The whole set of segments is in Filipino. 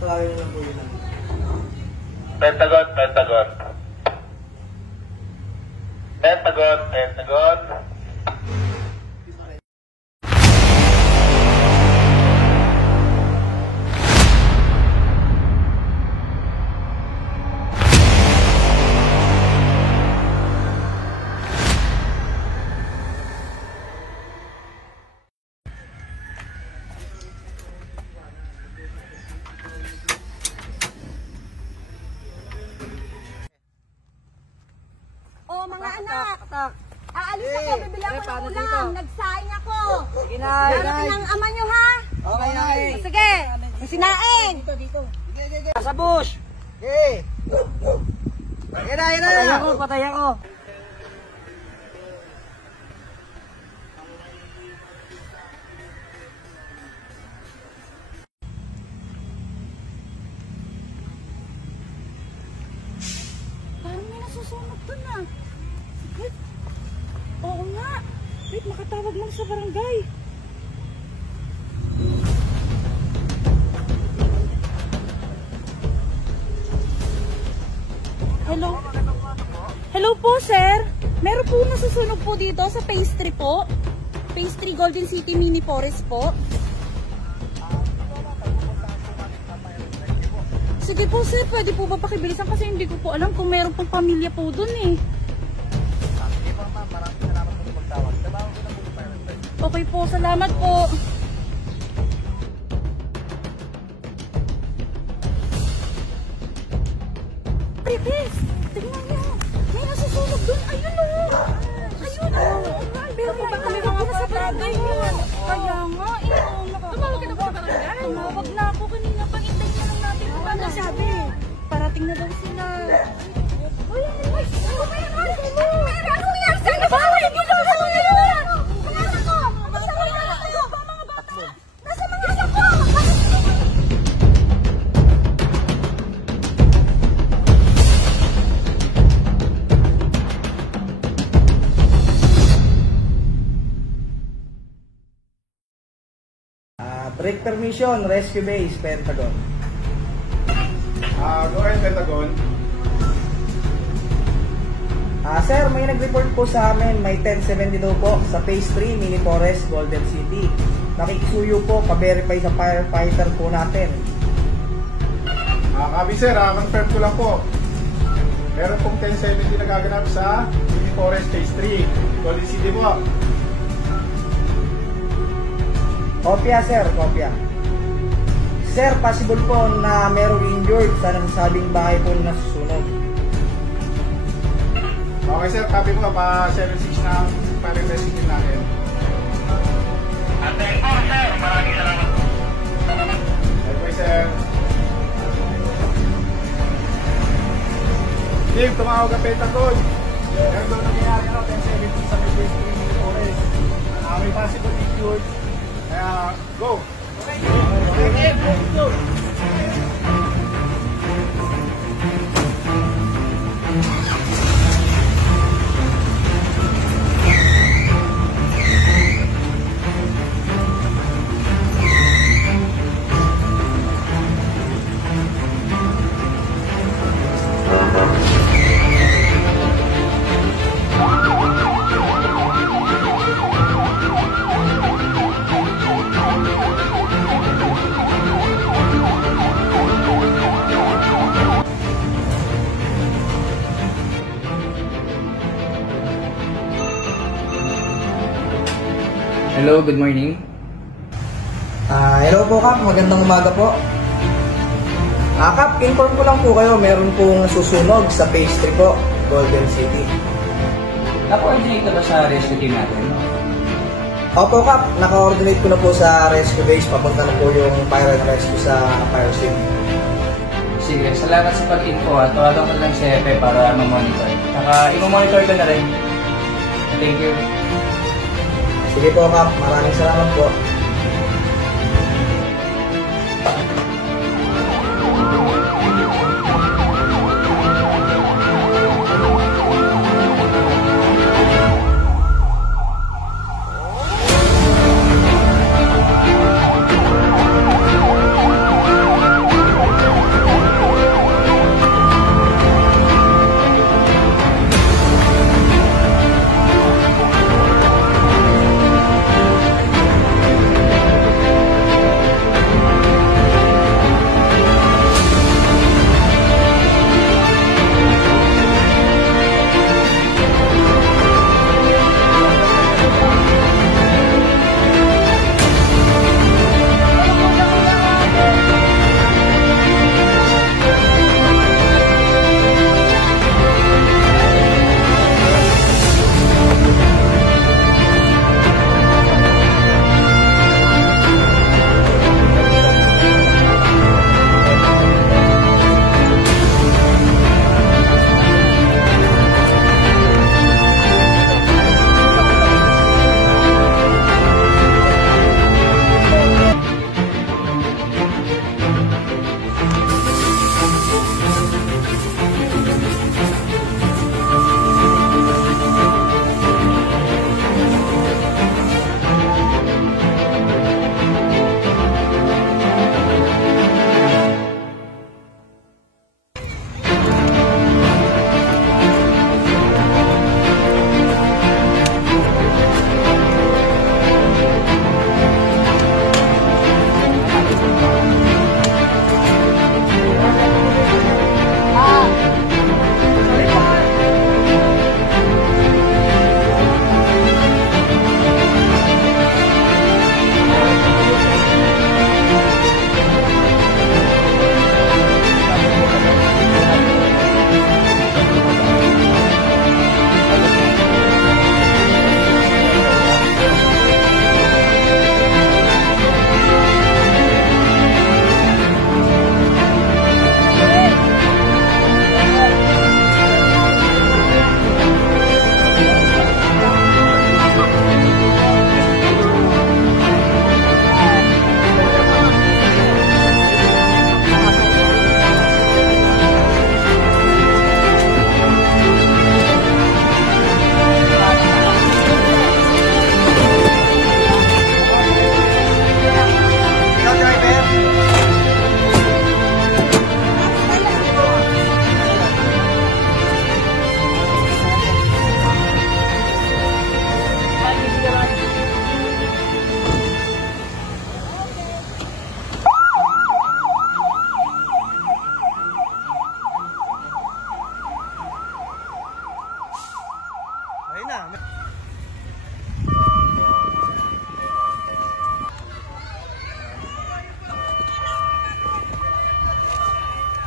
Tawagin na lang po yun. Pentagon, Pentagon. Pentagon, Pentagon. Oh, mga anak, aalis ako, bibili ako ng ulam, nagsaing ako. Sige na, Darating ang ama nyo, ha? Okay na, Sige, sinaing. Dito. Sa bush. Okay. Yan na, yan na. Patay ako. Parang may nasusunog dun, ah. Wait. Oo nga. Wait, makatawag lang sa barangay. Hello? Hello po, sir. Meron po nasusunog po dito sa pastry po. Pastry Golden City Mini Forest po. Sige po, sir. Pwede po ba pakibilisan kasi hindi ko po alam kung meron pong pamilya po dun eh. Okay po, salamat po. Pritis, tingnan niyo. May nasusunog dun. Ayun o. Ayun o. Pero ba kami mga barangay yun? Kaya nga, tumawag ka na ba sa barangay? Tumawag na ako kanina. Pangintay na lang natin kung ano sabi. Parating na daw sila. Uy, uy, ano yan? Sana ba? Hindi ka ba sa yan? Mga anak ko! Basta mga anak ko! Mga bata! Nasa mga anak ko! Break permission, rescue base, Pentagon. Go ahead, Pentagon. Sir, may nag-report po sa amin, may 1072 po sa Phase 3, Mini Forest, Golden City. Nakikisuyo po, pa-verify sa firefighter po natin. Copy sir, confirm ko lang po. Meron pong 1070 nagaganap sa Mini Forest Phase 3, Golden City po. Kopya, sir, kopya. Sir, possible po na merong injured sa nasasabing bahay po na nasusunog. Okay sir, copy po, pa-76 na fire rescue team natin. Antayin po, sir. Maraming salamat po. Okay sir. Team, tumawag ang Pentagon. Meron doon nangyayari 1070 sa Phase 3 Mini Forest. May possible injured. Kaya, go! Okay, go! Hello, good morning. Hello po, Kap. Magandang umaga po. Kap, inform ko lang po kayo, meron pong nasusunog sa Phase 3 po, Golden City. Nako-coordinate na ba sa rescue team natin? Opo, Kap. Naka-coordinate ko na po sa rescue base. Papunta na po yung fire and rescue sa fire scene. Sige, salamat sa pag-info at tawagan ko lang si Epe para ma-monitor. Saka i-monitor ko na rin. Thank you. Sige po, Kap. Maraming salamat po.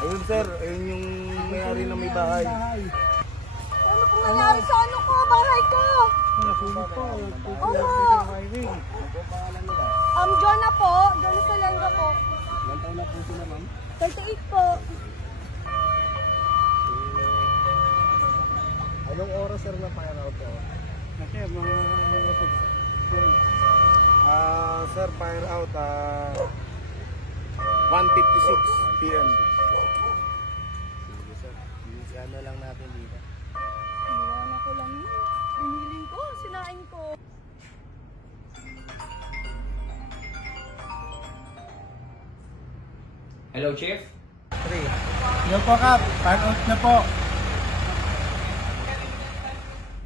Ayun sir, ayun yung may-ari na may bahay. Ano pong nangyari sa ano ko, bahay ko? Nasulit po. Jonah po. Jonah Salenga po. Ilan taon na po sila ma'am? 38 po. Anong oras sir na fire out po? Kasi mga sir, fire out 1:56 p.m. Sige sir, ano lang natin dito. Iwan ako lang yun. Hiniling ko, sinain ko. Hello, Chief? 3. Yo po kap, fire out na po.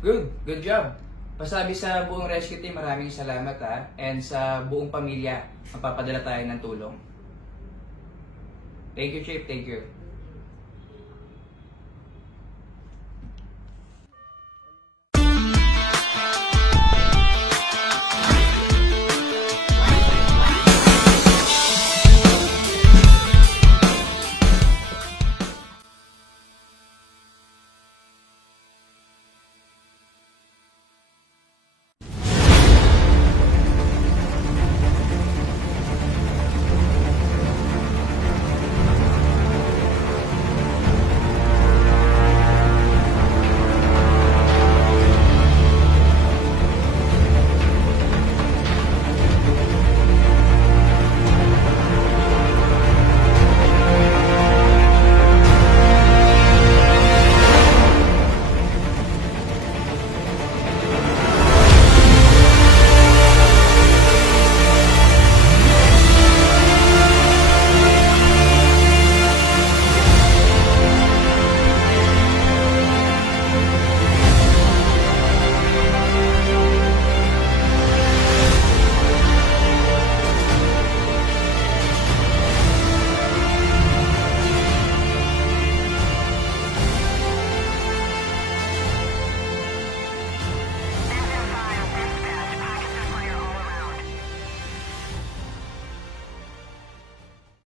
Good job. Pasabi sa buong rescue team, maraming salamat ha. And sa buong pamilya, magpapadala tayo ng tulong. Thank you, Chief. Thank you.